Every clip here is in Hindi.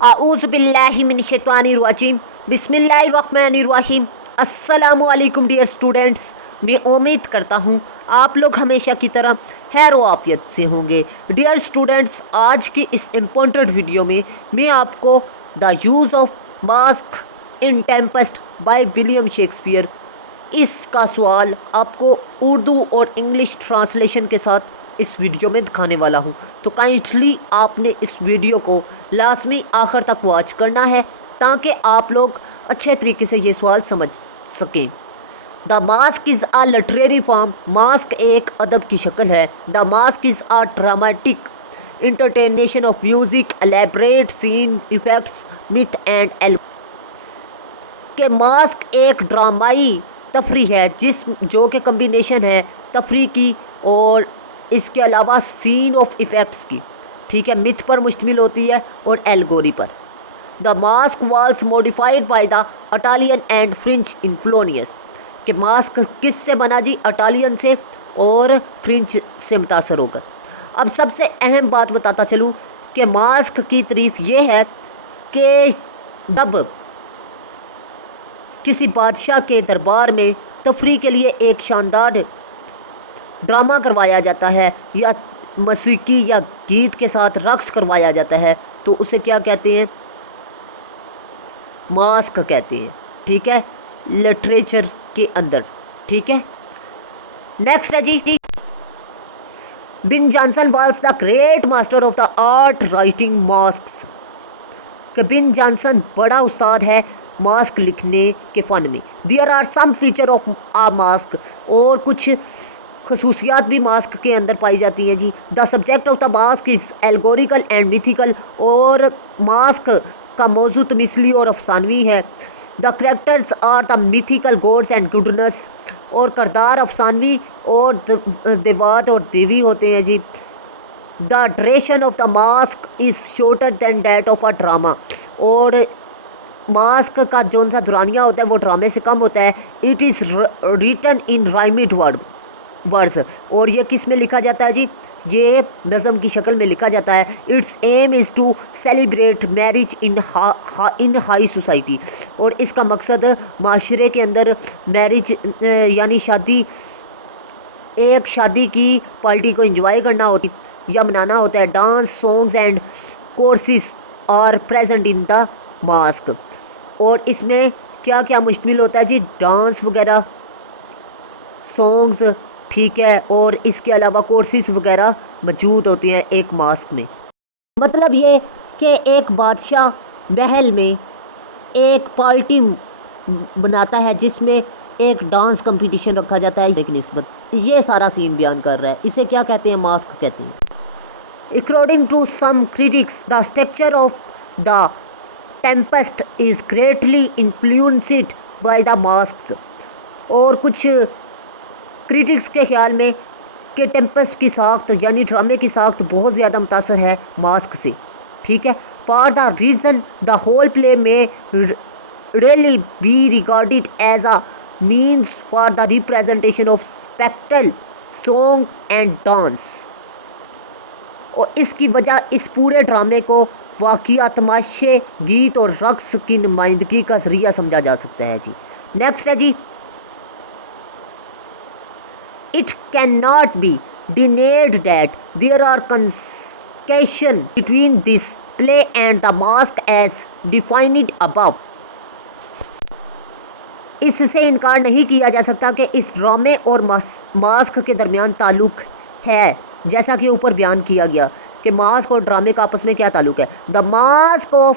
आऊज़ु बिल्लाहि मिनश शैतानिर रजीम बिस्मिल्लाहिर रहमानिर रहीम। अस्सलामु अलैकुम डियर स्टूडेंट्स। मैं उम्मीद करता हूँ आप लोग हमेशा की तरह खैर व आफियत से होंगे। डियर स्टूडेंट्स, आज की इस इम्पोर्टेंट वीडियो में मैं आपको the use of mask in Tempest by William Shakespeare इसका सवाल आपको उर्दू और इंग्लिश ट्रांसलेशन के साथ इस वीडियो में दिखाने वाला हूं। तो काइंडली आपने इस वीडियो को लाजमी आखिर तक वॉच करना है ताकि आप लोग अच्छे तरीके से ये सवाल समझ सकें। The masque is a literary form. Masque एक अदब की शक्ल है। The masque is a dramatic entertainment of music, elaborate scene effects, myth and एल के मास्क एक ड्रामाई तफरी है जो कि कम्बिनेशन है तफरी की और इसके अलावा सीन ऑफ इफ़ेक्ट्स की। ठीक है, मिथ पर मुश्तमिल होती है और एलगोरी पर। The masque was modified by the Italian and French influence. कि मास्क किस से बना जी? इटालियन से और फ्रेंच से मुतासर होकर। अब सबसे अहम बात बताता चलूँ कि मास्क की तारीफ ये है कि जब किसी बादशाह के दरबार में तफरी के लिए एक शानदार ड्रामा करवाया जाता है या मौसीकी या गीत के साथ रक्स करवाया जाता है तो उसे क्या कहते हैं? मास्क कहते हैं। ठीक है, लिटरेचर के अंदर। ठीक है, नेक्स्ट है जी, Ben Jonson was the great master of the art writing masque. कि बिन जॉनसन बड़ा उस्ताद है मास्क लिखने के फ़न में। There are some feature of a masque, और कुछ खसूसियात भी मास्क के अंदर पाई जाती हैं जी। The subject of the masque is allegorical and mythical, और मास्क का मौजू तमिसली और अफसानवी है। The characters are the mythical gods and goddesses, और करदार अफसानवी और देवात और देवी होते हैं जी। The duration of the masque is shorter than that of a drama, और मास्क का जो सा दुरानिया होता है वो ड्रामे से कम होता है। It is written in rhymed words, और ये किस में लिखा जाता है जी? ये नज़म की शक्ल में लिखा जाता है। Its aim is to celebrate marriage in high society, और इसका मकसद माशरे के अंदर मैरिज यानी शादी की पार्टी को एंजॉय करना होती या मनाना होता है। Dance, songs and choruses are present in the masque, और इसमें क्या क्या मुश्तमिल होता है जी? डांस वगैरह, सॉन्ग्स, ठीक है, और इसके अलावा कोर्सेज वगैरह मौजूद होती हैं एक मास्क में। मतलब ये कि एक बादशाह महल में एक पार्टी बनाता है जिसमें एक डांस कंपटीशन रखा जाता है एक निस्बत। ये सारा सीन बयान कर रहा है। इसे क्या कहते हैं? मास्क कहते हैं। According to some critics the structure of the Tempest is greatly influenced by the masque, और कुछ क्रिटिक्स के ख्याल में कि टेम्पेस्ट की साख्त यानी ड्रामे की साख्त बहुत ज़्यादा मुतासर है मास्क से। ठीक है, for the reason the whole play may really be regarded as a means for the representation of spectral song and dance, और इसकी वजह इस पूरे ड्रामे को वाक़िया, तमाशे, गीत और रक्स की नुमाइंदगी का ज़रिया समझा जा सकता है जी। नेक्स्ट है जी, it cannot be denied that there are connection between this play and the mask as defined above. इससे इनकार नहीं किया जा सकता कि इस ड्रामे और मास्क के दरमियान ताल्लुक है, जैसा कि ऊपर बयान किया गया कि मास्क और ड्रामे का आपस में क्या ताल्लुक है। The masque of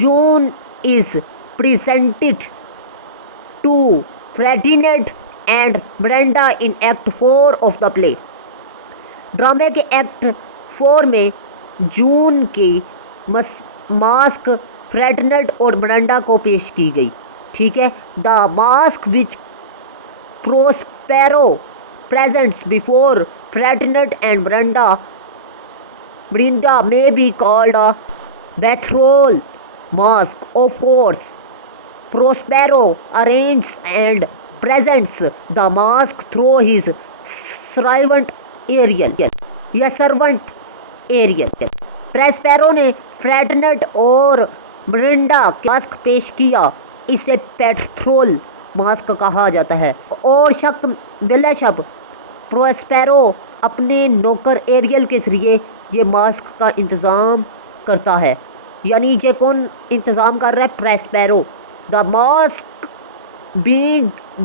Juno is presented to Ferdinand and Miranda in act 4 of the play. ड्रामे के एक्ट 4 में जून की मास्क फ्रेडनेट और ब्रेंडा को पेश की गई। ठीक है, the masque which Prospero presents before Ferdinand and Miranda may be called a betrothal masque. Of course Prospero arranges and presents the mask through his servant Ariel. प्रेस्पेरो ने फ्रेडनेट और मिरिंडा मास्क पेश किया। इसे पेट्रोल मास्क कहा जाता है और शक बिलाशक प्रोस्पेरो अपने नौकर एरियल के जरिए ये मास्क का इंतज़ाम करता है। यानी ये कौन इंतज़ाम कर रहा है? Prospero. The masque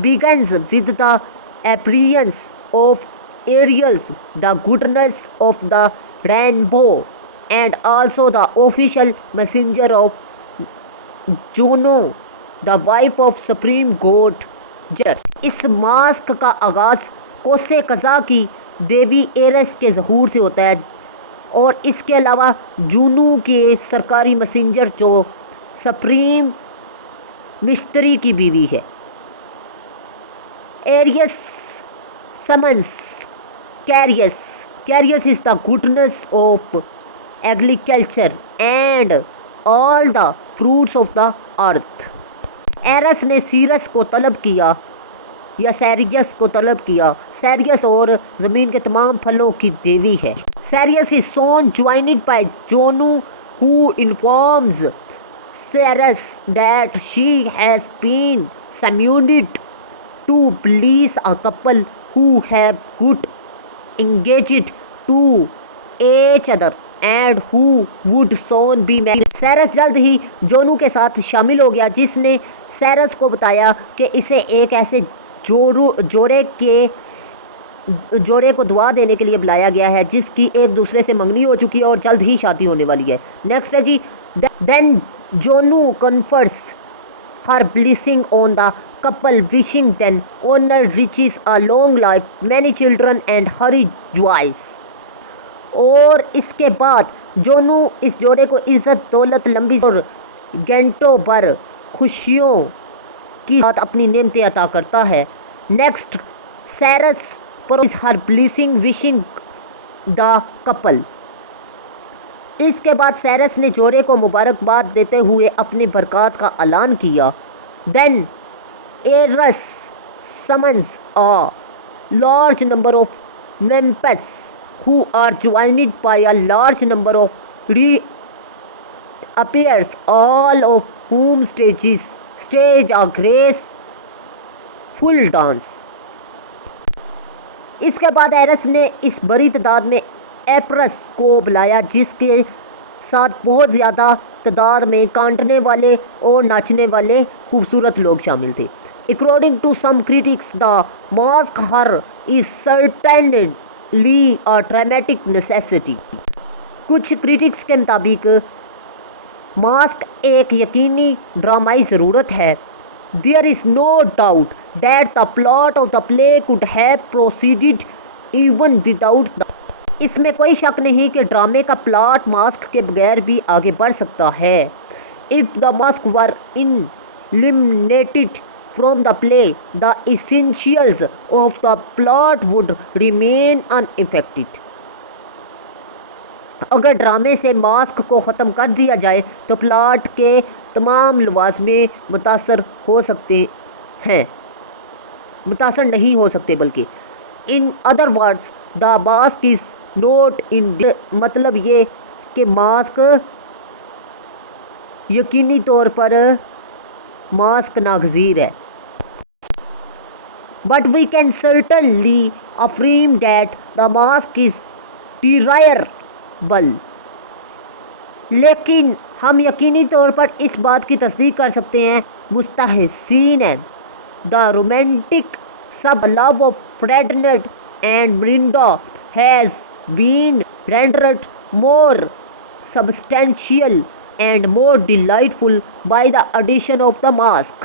begins with the appearance of Ariels, the goddess of the rainbow, and also the official messenger of Juno, the wife of supreme god Jupiter. इस मास्क का आगाज कोसे कज़ा की देवी एरस के ज़हूर से होता है और इसके अलावा जूनू के सरकारी मैसेंजर जो सुप्रीम मिस्ट्री की बीवी है। Iris summons Carius. Carius is the goddess of agriculture and all the fruits of the earth. Eris ने सीरस को तलब किया या सैरियस को तलब किया। सैरियस और ज़मीन के तमाम फलों की देवी है। सैरियस is soon joined by Juno, who informs Ceres that she has been summoned to bless a couple who have got engaged to each other and who would soon be married. सेरस जल्द ही जोनू के साथ शामिल हो गया, जिसने सेरस को बताया कि इसे एक ऐसे जोड़े को दुआ देने के लिए बुलाया गया है जिसकी एक दूसरे से मंगनी हो चुकी है और जल्द ही शादी होने वाली है। नेक्स्ट है जी, then Juno confers her blessing on the couple, wishing them honor, riches, a long life, many children and hurry joys. और इसके बाद जोनू इस जोड़े को इज्जत, दौलत, लंबी और घंटों भर खुशियों की साथ अपनी नेमतें अता करता है। Next, Ceres provides her blessing wishing the couple. इसके बाद सेरस ने जोड़े को मुबारकबाद देते हुए अपने बरकत का ऐलान किया। Then Eros summons a large number of nymphs who are joined by a large number of reappears, all of whom stage a graceful dance. इसके बाद एरस ने इस बड़ी तादाद में एप्रस को बुलाया, जिसके साथ बहुत ज़्यादा तादाद में कांटने वाले और नाचने वाले खूबसूरत लोग शामिल थे। According to some critics, the mask her is certainly a dramatic necessity. कुछ क्रिटिक्स के मुताबिक मास्क एक यकीनी ड्रामाई ज़रूरत है। There is no doubt that the plot of the play could have proceeded even without the. इसमें कोई शक नहीं कि ड्रामे का प्लॉट मास्क के बगैर भी आगे बढ़ सकता है। If the mask were eliminated from the play, the essentials of the plot would remain unaffected. अगर ड्रामे से मास्क को ख़त्म कर दिया जाए तो प्लॉट के तमाम लवाज़मे मुतासर हो सकते हैं, मुतासर नहीं हो सकते बल्कि। In other words, the masque is not in, मतलब ये कि मास्क यकीनी तौर पर मास्क नागज़ीर है। But we can certainly affirm that the mask is desirable. लेकिन हम यकीनी तौर पर इस बात की तस्दीक कर सकते हैं, मुस्तहसीन है। The romantic sub-love of Ferdinand and Mirinda has been rendered more substantial and more delightful by the addition of the mask.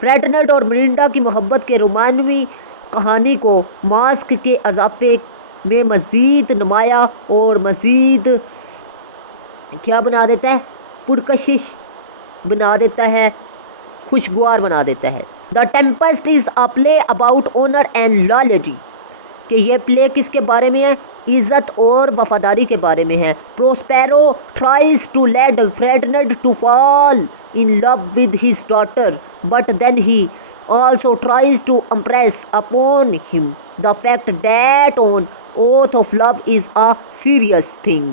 फ्रेडनेट और मिरिंडा की मोहब्बत के रोमानवी कहानी को मास्क के अजाफे में मज़ीद नुमाया और मज़ीद क्या बना देता है? पुरकशिश बना देता है, खुशगवार बना देता है। The Tempest is a play about honour and loyalty, कि ये प्ले किसके बारे में है? इज़्ज़त और वफादारी के बारे में है। Prospero tries to lead Ferdinand to fall in love with his daughter, but then he also tries to impress upon him the fact that on oath of love is a serious thing.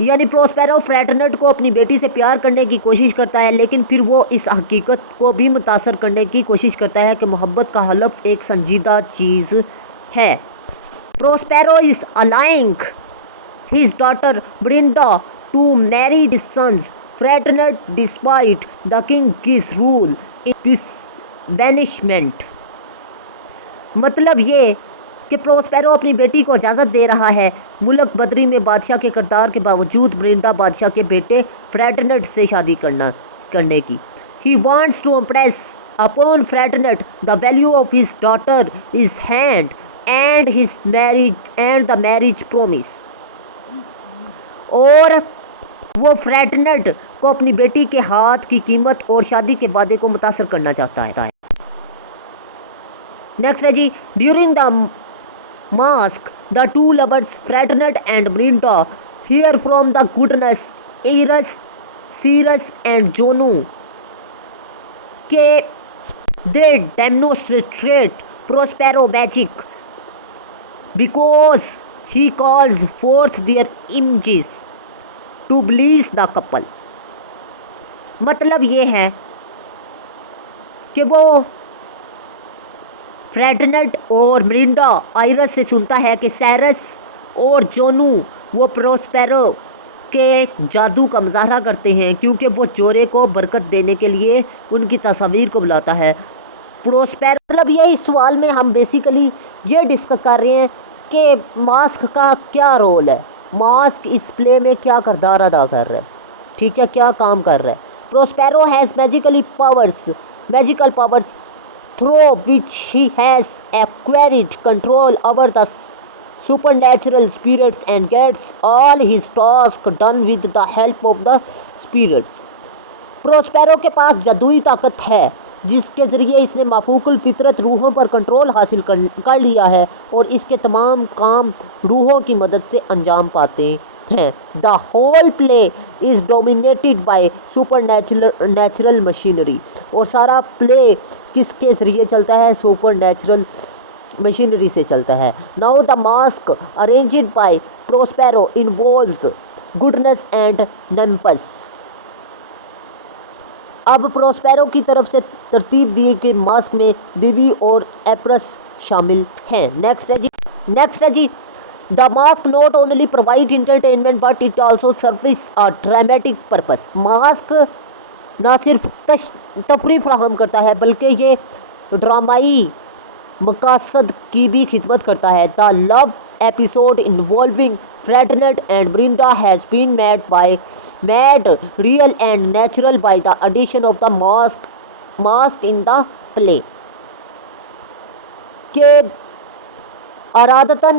यानी प्रोस्पेरो फ्रेटनेट को अपनी बेटी से प्यार करने की कोशिश करता है, लेकिन फिर वो इस हकीकत को भी मुतासर करने की कोशिश करता है कि मोहब्बत का हलफ एक संजीदा चीज़ है। Prospero is allying his daughter Brinda to marry his sons Ferdinand despite the king's rule in banishment। मतलब ये कि प्रोस्पेरो अपनी बेटी को इजाज़त दे रहा है मुल्क बदरी में बादशाह के किरदार के बावजूद ब्रिंडा बादशाह के बेटे फ्रेडनेट से शादी करने की। He wants to impress upon Ferdinand the value of his daughter's hand and the marriage promise। और वो फ्रेडनेट को अपनी बेटी के हाथ की कीमत और शादी के वादे को मुतासर करना चाहता है। नेक्स्ट है जी, during the masque the two lovers Ferdinand and Miranda hear from the goddesses Iris Ceres and Juno के they demonstrate Prospero magic because he calls forth their images to bless the couple। मतलब ये है कि वो फ्रेडनेट और ब्रिंडा आयरस से सुनता है कि सैरस और जोनू वो प्रोस्पेरो के जादू का मुजाहरा करते हैं, क्योंकि वो जोरे को बरकत देने के लिए उनकी तस्वीर को बुलाता है। प्रोस्पेरो मतलब ये इस सवाल में हम बेसिकली ये डिस्कस कर रहे हैं कि मास्क का क्या रोल है, मास्क इस प्ले में क्या किरदार अदा कर रहा है, ठीक है, क्या काम कर रहा है। Prospero has magical powers through which he has acquired control over the supernatural spirits and gets all his tasks done with the help of the spirits। Prospero के पास जादुई ताकत है जिसके ज़रिए इसने माफूकुल फितरत रूहों पर कंट्रोल हासिल कर लिया है और इसके तमाम काम रूहों की मदद से अंजाम पाते हैं। The whole play is dominated by super machinery. और सारा प्ले किसके ज़रिए चलता है? सुपर नेचुरल मशीनरी से चलता है। Now the masque arranged by Prospero involves goddesses and nymphs. अब प्रोस्पेरो की तरफ से तरतीब दिए गए मास्क में दिवी और एप्रस शामिल हैं। नेक्स्ट है जी the masque not only provide entertainment but it also serves a dramatic purpose. Masque ना सिर्फ तफरी फराहम करता है बल्कि ये ड्रामाई मकासद की भी खिदमत करता है। The love episode involving Ferdinand and Miranda has been made real and natural by the addition of the mask in the play। के आरादतन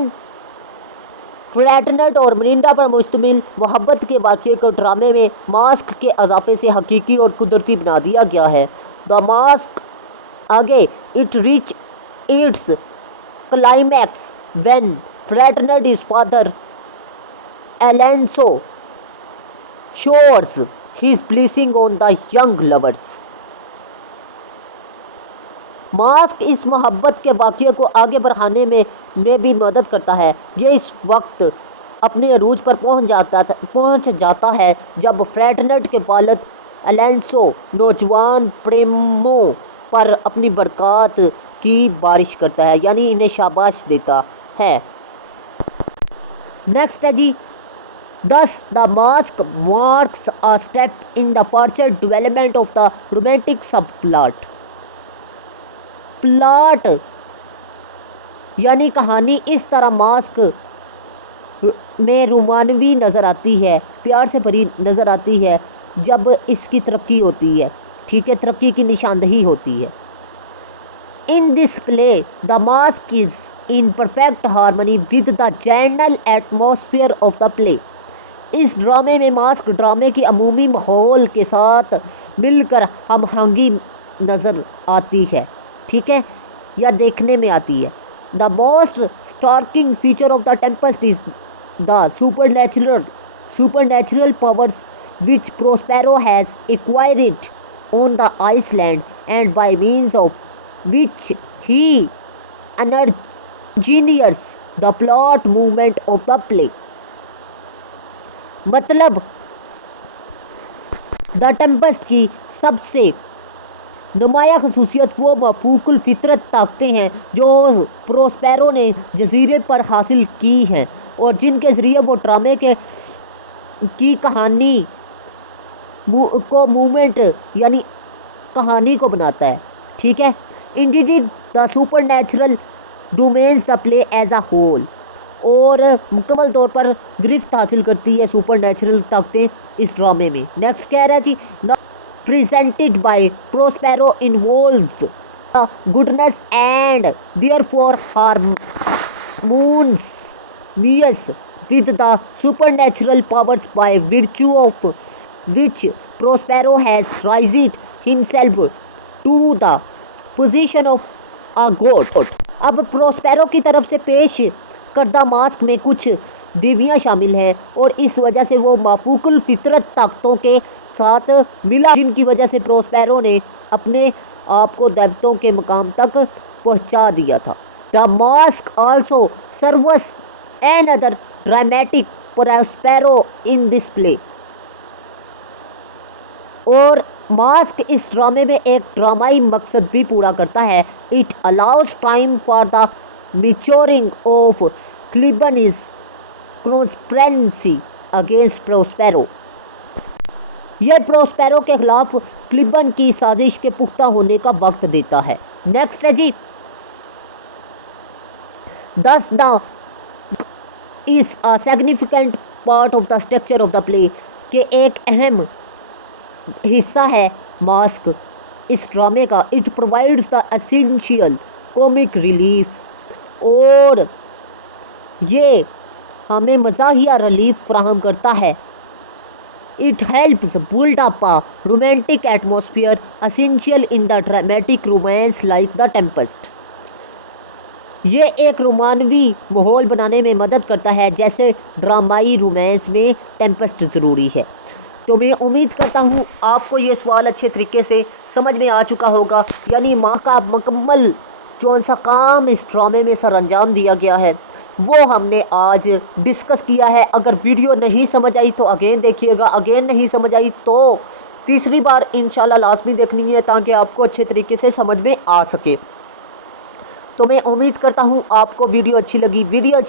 फ्रेडनेट और ब्रिंडा पर मुश्तमिल मोहब्बत के वाक़े को ड्रामे में मास्क के इजाफे से हकीकी और कुदरती बना दिया गया है। द मास्क आगे it reach its climax when Ferdinand is father Alonso shows his blessing on the young lovers। Masque इस मोहब्बत के वाक़े को आगे बढ़ाने में भी मदद करता है। ये इस वक्त अपने अरूज पर पहुंच जाता है जब फ्रेडनेट के वालिद एलेंसो नौजवान प्रेमों पर अपनी बरक़ात की बारिश करता है, यानी इन्हें शाबाश देता है। नेक्स्ट है जी Thus, the mask marks a step in the further development of the romantic subplot। Plot यानी कहानी इस तरह मास्क में रोमानवी नज़र आती है, प्यार से भरी नज़र आती है जब इसकी तरक्की होती है, ठीक है, तरक्की की निशानदही होती है। In this play, the mask is in perfect harmony with the general atmosphere of the play। इस ड्रामे में मास्क ड्रामे की अमूमी माहौल के साथ मिलकर हमहंगी नज़र आती है, ठीक है, या देखने में आती है। The most striking feature of the Tempest is the supernatural powers which Prospero has acquired on the island and by means of which he engineers the plot movement of the play. मतलब द टेम्पेस्ट की सबसे नुमाया खसूसियत वो मफूकुल फितरत ताकतें हैं जो प्रोस्पेरो ने जजीरे पर हासिल की हैं और जिनके ज़रिए वो ड्रामे के की कहानी को मूवमेंट यानी कहानी को बनाता है। ठीक है, indeed the supernatural dominates the play as a whole और मुकम्मल तौर पर गिरफ्त हासिल करती है सुपर नेचुरल ताकतें इस ड्रामे में। नेक्स्ट कह रहा है जी, presented by Prospero involves goodness and therefore harmonious with the supernatural powers by virtue of which Prospero has raised himself to the position of a god। अब प्रोस्पेरो की तरफ से पेश करदा मास्क में कुछ देवियाँ शामिल हैं और इस वजह से वो माफूकुल फितरत ताकतों के साथ मिला जिनकी वजह से प्रोस्पेरो ने अपने आप को देवतों के मकाम तक पहुंचा दिया था। The masque also serves another dramatic purpose in this play और मास्क इस ड्रामे में एक ड्रामाई मकसद भी पूरा करता है। It allows time for the maturing of Caliban's conspiracy against Prospero. यह प्रोस्पेरो के खिलाफ क्लिबन की साजिश के पुख्ता होने का वक्त देता है। नेक्स्ट है जी, दस the is a significant part of the structure of the play के एक अहम हिस्सा है मास्क इस ड्रामे का। It provides the essential comic relief और ये हमें मज़ाहिया रिलीफ फराहम करता है। It helps build up a romantic atmosphere essential in the dramatic romance like The Tempest। ये एक रोमानवी माहौल बनाने में मदद करता है जैसे ड्रामाई रोमांस में टेम्पेस्ट ज़रूरी है। तो मैं उम्मीद करता हूँ आपको ये सवाल अच्छे तरीके से समझ में आ चुका होगा, यानी माँ का मुकम्मल कौन सा काम इस ड्रामे में सर अंजाम दिया गया है वो हमने आज डिस्कस किया है। अगर वीडियो नहीं समझ आई तो अगेन देखिएगा, अगेन नहीं समझ आई तो तीसरी बार इंशाल्लाह लाजमी देखनी है ताकि आपको अच्छे तरीके से समझ में आ सके। तो मैं उम्मीद करता हूँ आपको वीडियो अच्छी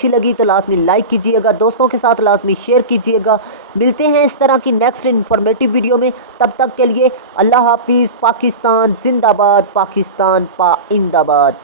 लगी तो लाजमी लाइक कीजिएगा, दोस्तों के साथ लाजमी शेयर कीजिएगा। मिलते हैं इस तरह की नेक्स्ट इन्फॉर्मेटिव वीडियो में, तब तक के लिए अल्लाह हाफिज़। पाकिस्तान जिंदाबाद, पाकिस्तान पाइंदाबाद।